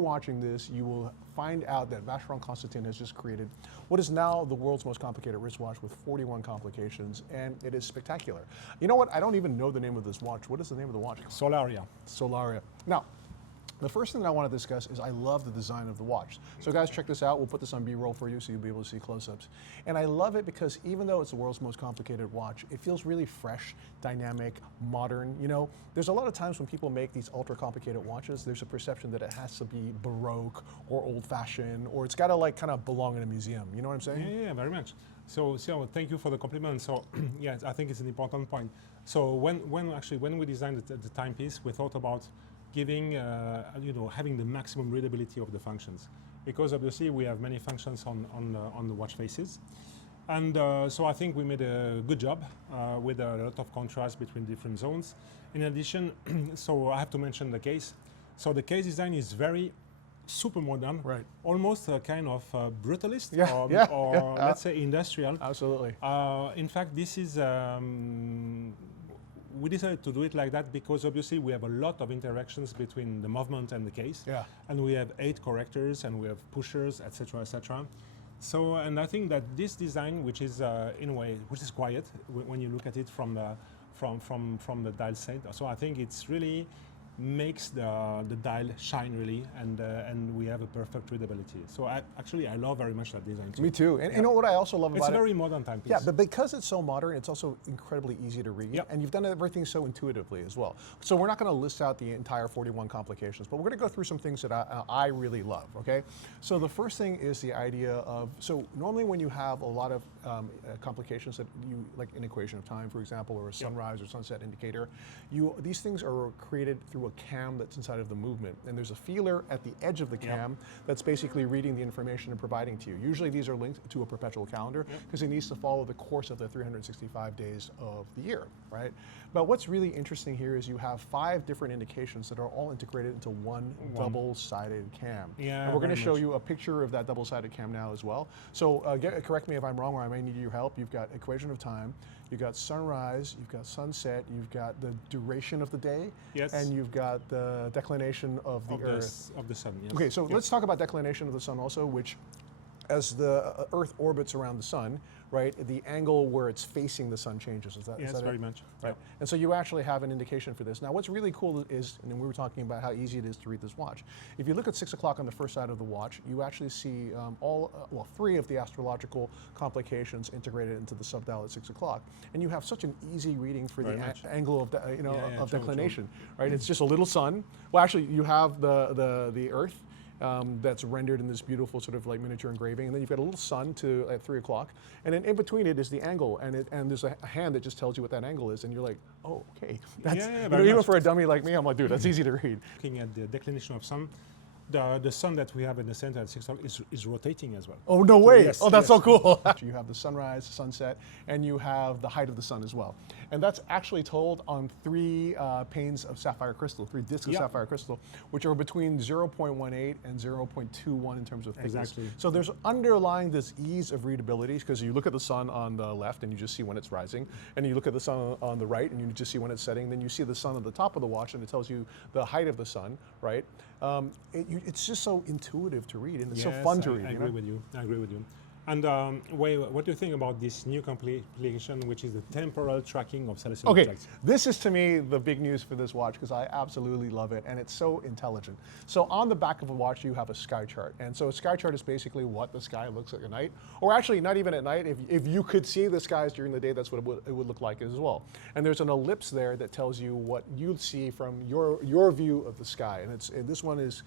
watching this, you will find out that Vacheron Constantin has just created what is now the world's most complicated wristwatch with 41 complications, and it is spectacular. You know what? I don't even know the name of this watch. What is the name of the watch? Solaria. Solaria. Now, the first thing that I want to discuss is I love the design of the watch. So guys, check this out. We'll put this on B-roll for you so you'll be able to see close-ups. And I love it because even though it's the world's most complicated watch, it feels really fresh, dynamic, modern. You know, there's a lot of times when people make these ultra-complicated watches, there's a perception that it has to be Baroque or old-fashioned, or it's got to like kind of belong in a museum. You know what I'm saying? Yeah, very much. So thank you for the compliment. So yes, I think it's an important point. So when we designed the timepiece, we thought about giving, having the maximum readability of the functions, because obviously we have many functions on the watch faces, and so I think we made a good job with a lot of contrast between different zones. In addition, so I have to mention the case. So the case design is very super modern, right? Almost a kind of brutalist, or let's say industrial. Absolutely. In fact, this is. We decided to do it like that because obviously we have a lot of interactions between the movement and the case. Yeah. And we have 8 correctors and we have pushers, etc., etc. So, and I think that this design, which is in a way, which is quiet when you look at it from the dial side. So I think it's really makes the dial shine really, and we have a perfect readability. So I love very much that design too. Me too. And you know what I also love about it? It's a very modern timepiece. Yeah, but because it's so modern, it's also incredibly easy to read. Yep. And you've done everything so intuitively as well. So we're not going to list out the entire 41 complications, but we're going to go through some things that I really love, okay? So the first thing is the idea of, so normally when you have a lot of complications that you, like an equation of time, for example, or a sunrise or sunset indicator, these things are created through a cam that's inside of the movement, and there's a feeler at the edge of the cam that's basically reading the information and providing to you. Usually these are linked to a perpetual calendar because it needs to follow the course of the 365 days of the year, right? But what's really interesting here is you have 5 different indications that are all integrated into one double-sided cam. Yeah, and we're going to show you a picture of that double-sided cam now as well. So correct me if I'm wrong, or I may need your help. You've got equation of time, you've got sunrise, you've got sunset, you've got the duration of the day, and you've got the declination of the Earth. Of the sun, yes. Okay, so let's talk about declination of the sun also, which as the Earth orbits around the sun, right, the angle where it's facing the sun changes. Is that very it? much. Right. And so you actually have an indication for this. Now what's really cool is, and we were talking about how easy it is to read this watch. If you look at 6 o'clock on the first side of the watch, you actually see 3 of the astrological complications integrated into the subdial at 6 o'clock. And you have such an easy reading for the angle of declination, right? It's just a little sun. Well, actually you have the Earth, that's rendered in this beautiful sort of like miniature engraving, and then you've got a little sun at 3 o'clock, and then in between it is the angle, and there's a hand that just tells you what that angle is, and you're like, oh, okay. That's, even for a dummy like me, I'm like, dude, that's easy to read. Looking at the declination of sun, the sun that we have in the center at 6 o'clock is rotating as well. Oh, no way. That's so cool. You have the sunrise, sunset, and you have the height of the sun as well. And that's actually told on 3 panes of sapphire crystal, 3 discs of sapphire crystal, which are between 0.18 and 0.21 in terms of thickness. Exactly. So there's underlying this ease of readability, because you look at the sun on the left and you just see when it's rising, and you look at the sun on the right and you just see when it's setting, then you see the sun at the top of the watch and it tells you the height of the sun, right? It's just so intuitive to read, and it's so fun to read. I agree with you. I agree with you. And what do you think about this new complication, which is the temporal tracking of celestial objects? This is to me the big news for this watch, because I absolutely love it, and it's so intelligent. So on the back of a watch, you have a sky chart, and so a sky chart is basically what the sky looks like at night, or actually not even at night. If you could see the skies during the day, that's what it would look like as well. And there's an ellipse there that tells you what you'd see from your view of the sky, and this one is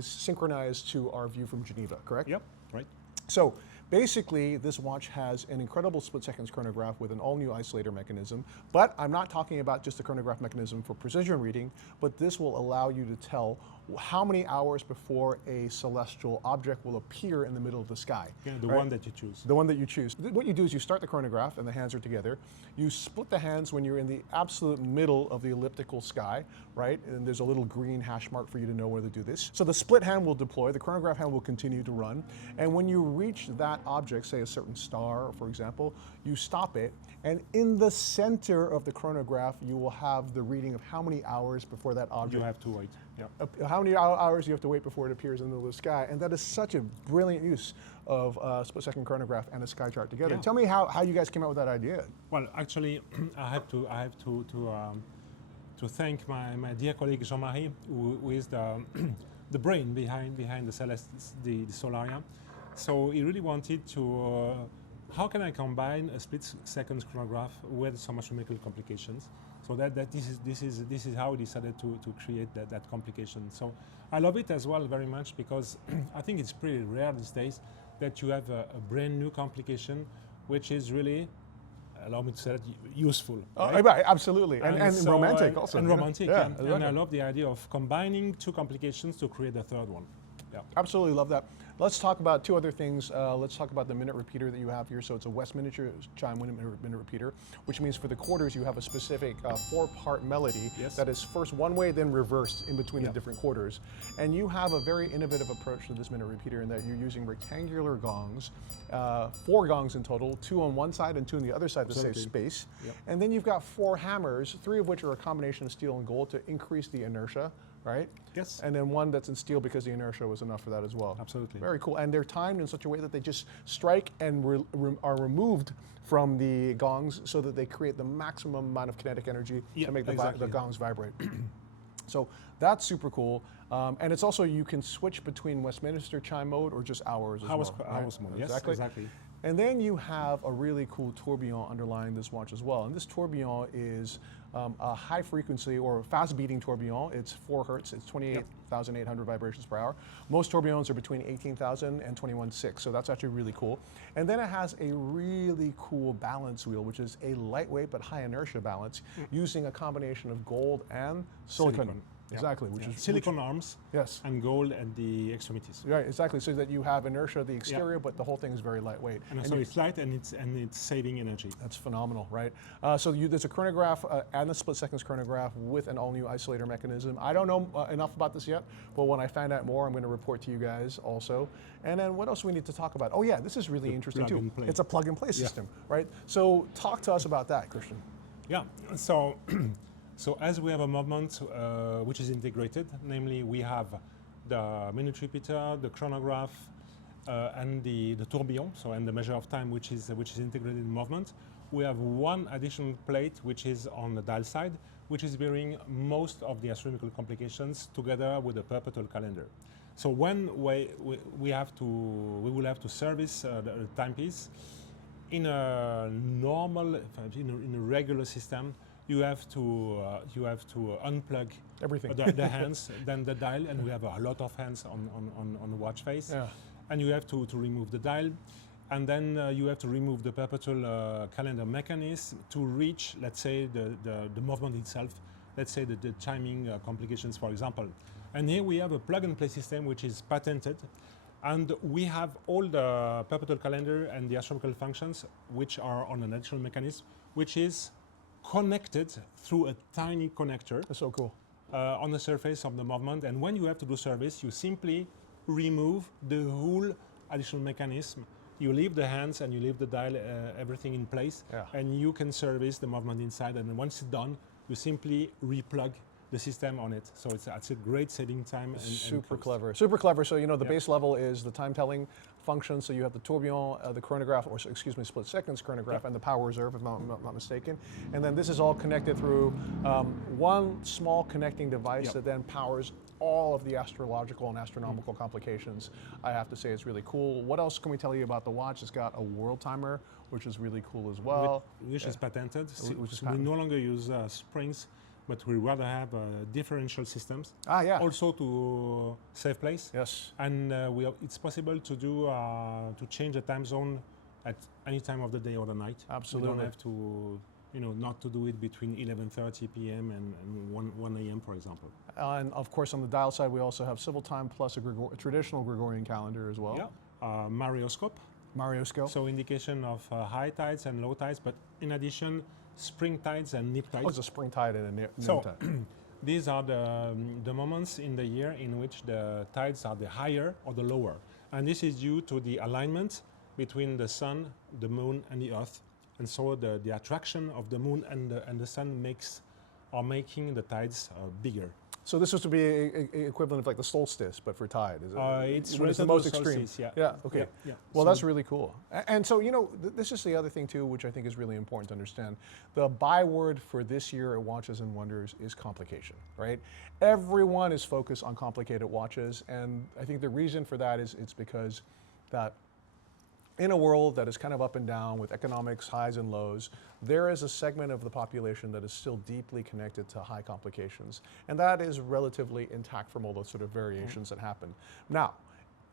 synchronized to our view from Geneva, correct? Yep, right. So basically, this watch has an incredible split-seconds chronograph with an all-new isolator mechanism, but I'm not talking about just the chronograph mechanism for precision reading, but this will allow you to tell how many hours before a celestial object will appear in the middle of the sky. Yeah, the one that you choose. The one that you choose. What you do is you start the chronograph and the hands are together. You split the hands when you're in the absolute middle of the elliptical sky, right? And there's a little green hash mark for you to know where to do this. So the split hand will deploy, the chronograph hand will continue to run, and when you reach that object, say a certain star, for example, you stop it, and in the center of the chronograph, you will have the reading of how many hours before that object. You have to wait. How many hours you have to wait before it appears in the middle of the sky, and that is such a brilliant use of split-second chronograph and a sky chart together. Yeah. Tell me how you guys came up with that idea. Well, actually, I have to thank my dear colleague Jean-Marie, who is the the brain behind the Solaria. So he really wanted to. How can I combine a split-second chronograph with some astronomical complications? So this is how we decided to create that complication. So I love it as well very much because I think it's pretty rare these days that you have a brand new complication which is really, allow me to say that, useful. Right? Right, absolutely, and so, romantic also. And romantic, yeah. and I love the idea of combining two complications to create a third one. Yeah. Absolutely love that. Let's talk about two other things. Let's talk about the minute repeater that you have here. So it's a West miniature chime minute repeater, which means for the quarters you have a specific 4-part melody that is first one way, then reversed in between the different quarters. And you have a very innovative approach to this minute repeater in that you're using rectangular gongs, 4 gongs in total, 2 on one side and 2 on the other side to save space. Yep. And then you've got 4 hammers, 3 of which are a combination of steel and gold to increase the inertia. Right? Yes. And then one that's in steel because the inertia was enough for that as well. Absolutely. Very cool. And they're timed in such a way that they just strike and are removed from the gongs so that they create the maximum amount of kinetic energy to make the gongs vibrate. So that's super cool. And it's also, you can switch between Westminster chime mode or just hours as well. Hours mode, yes, exactly. And then you have a really cool tourbillon underlying this watch as well. And this tourbillon is a high frequency or fast beating tourbillon. It's 4 hertz, it's 28,800 vibrations per hour. Most tourbillons are between 18,000 and 21.6, so that's actually really cool. And then it has a really cool balance wheel, which is a lightweight but high inertia balance using a combination of gold and silicon. Exactly, which is silicon arms and gold at the extremities. Right, exactly, so that you have inertia at the exterior, but the whole thing is very lightweight. And so it's light and it's saving energy. That's phenomenal, right? So there's a chronograph and a split seconds chronograph with an all-new isolator mechanism. I don't know enough about this yet, but when I find out more, I'm going to report to you guys also. And then what else do we need to talk about? Oh yeah, this is really interesting too. It's a plug-and-play system, right? So talk to us about that, Christian. Yeah, so so as we have a movement which is integrated, namely we have the minute repeater, the chronograph, and the tourbillon, and the measure of time which is integrated in movement. We have one additional plate which is on the dial side, which is bearing most of the astronomical complications together with the perpetual calendar. So when we will have to service the timepiece in a normal, in a regular system. You have to unplug everything, the hands, then the dial, and we have a lot of hands on the watch face. Yeah. And you have to remove the dial, and then you have to remove the perpetual calendar mechanism to reach, let's say, the movement itself. Let's say the timing complications, for example. And here we have a plug-and-play system which is patented, and we have all the perpetual calendar and the astronomical functions which are on an additional mechanism, which is connected through a tiny connector. That's so cool. On the surface of the movement, and when you have to do service, you simply remove the whole additional mechanism. You leave the hands and you leave the dial, everything in place, and you can service the movement inside. And once it's done, you simply replug the system on it. So it's a great saving time. Super clever. Super clever. So the base level is the time telling function. So you have the tourbillon, the chronograph, or excuse me, split seconds chronograph, and the power reserve, if I'm not mistaken. And then this is all connected through one small connecting device that then powers all of the astrological and astronomical complications. I have to say it's really cool. What else can we tell you about the watch? It's got a world timer, which is really cool as well. Which is patented. We no longer use springs, but we rather have differential systems. Also to save place. Yes. And it's possible to do to change the time zone at any time of the day or the night. Absolutely. We don't have to, not to do it between 11:30 p.m. and 1 a.m., for example. And of course, on the dial side, we also have civil time plus a traditional Gregorian calendar as well. Yeah. Marioscope. Marioscope. So indication of high tides and low tides, but in addition, spring tides and nip tides. Oh, it's a spring tide and a nip tide. These are the moments in the year in which the tides are the higher or the lower. And this is due to the alignment between the sun, the moon, and the earth. And so the attraction of the moon and the sun making the tides bigger. So this was to be equivalent of like the solstice, but for tide. Is it? It's when related the to most the extreme. solstice, yeah. Yeah. Okay. Yeah. Well, So- that's really cool. And so this is the other thing too, which I think is really important to understand. The byword for this year at Watches and Wonders is complication, right? Everyone is focused on complicated watches, and I think the reason for that is it's because that in a world that is kind of up and down with economics highs and lows, there is a segment of the population that is still deeply connected to high complications. And that is relatively intact from all those sort of variations that happen. Now,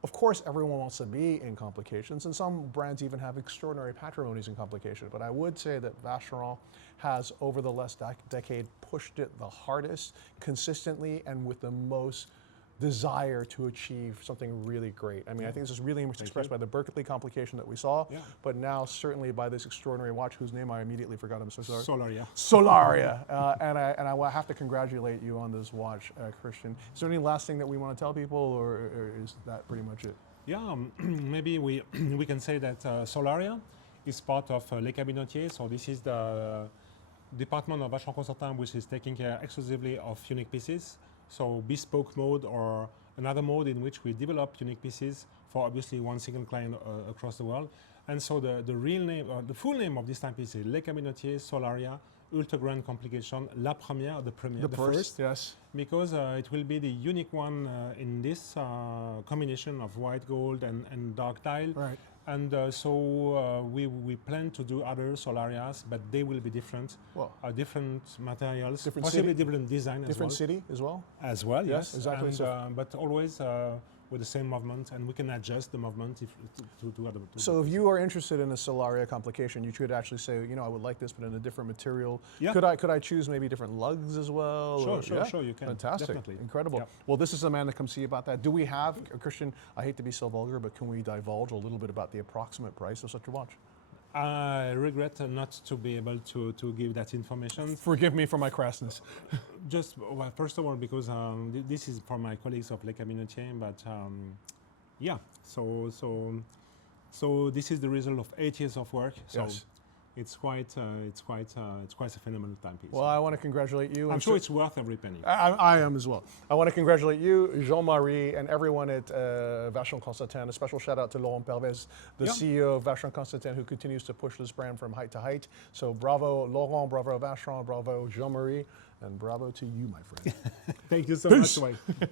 of course, everyone wants to be in complications, and some brands even have extraordinary patrimonies in complication. But I would say that Vacheron has, over the last decade, pushed it the hardest, consistently, and with the most desire to achieve something really great. I mean, I think this is really expressed by the Berkeley complication that we saw, but now certainly by this extraordinary watch whose name I immediately forgot. I'm so sorry. Solaria. Solaria. And I have to congratulate you on this watch, Christian. Is there any last thing that we want to tell people, or is that pretty much it? Yeah, maybe we can say that Solaria is part of Les Cabinotiers. So this is the department of Vacheron Constantin which is taking care exclusively of unique pieces. So bespoke mode, or another mode in which we develop unique pieces for obviously one single client across the world. And so the real name, the full name of this timepiece is Les Cabinotiers Solaria Ultra Grand Complication La Première, the first, yes. because it will be the unique one in this combination of white gold and dark dial. Right. And so we plan to do other Solarias, but they will be different, Well, different materials, different possibly city? different design Different as well. city as well? As well, yes, exactly. And, but always with the same movement, and we can adjust the movement to other. So if you are interested in a Solaria complication, you could actually say, I would like this, but in a different material. Yeah. Could I choose maybe different lugs as well? Sure, you can. Fantastic, Definitely. incredible. Yeah. Well, this is the man to come see about that. Do we have, Christian, I hate to be so vulgar, but can we divulge a little bit about the approximate price of such a watch? I regret not to be able to give that information. Forgive me for my crassness. Just, well, first of all, because this is for my colleagues of Les Cabinotiers, but yeah, so this is the result of 8 years of work. So Yes. it's quite a phenomenal timepiece. Well, I want to congratulate you. I'm sure it's worth every penny. I am as well. I want to congratulate you, Jean-Marie, and everyone at Vacheron Constantin. A special shout out to Laurent Pervez, the CEO of Vacheron Constantin, who continues to push this brand from height to height. So bravo, Laurent, bravo, Vacheron, bravo, Jean-Marie, and bravo to you, my friend. Thank you so Peace. much, Wayne.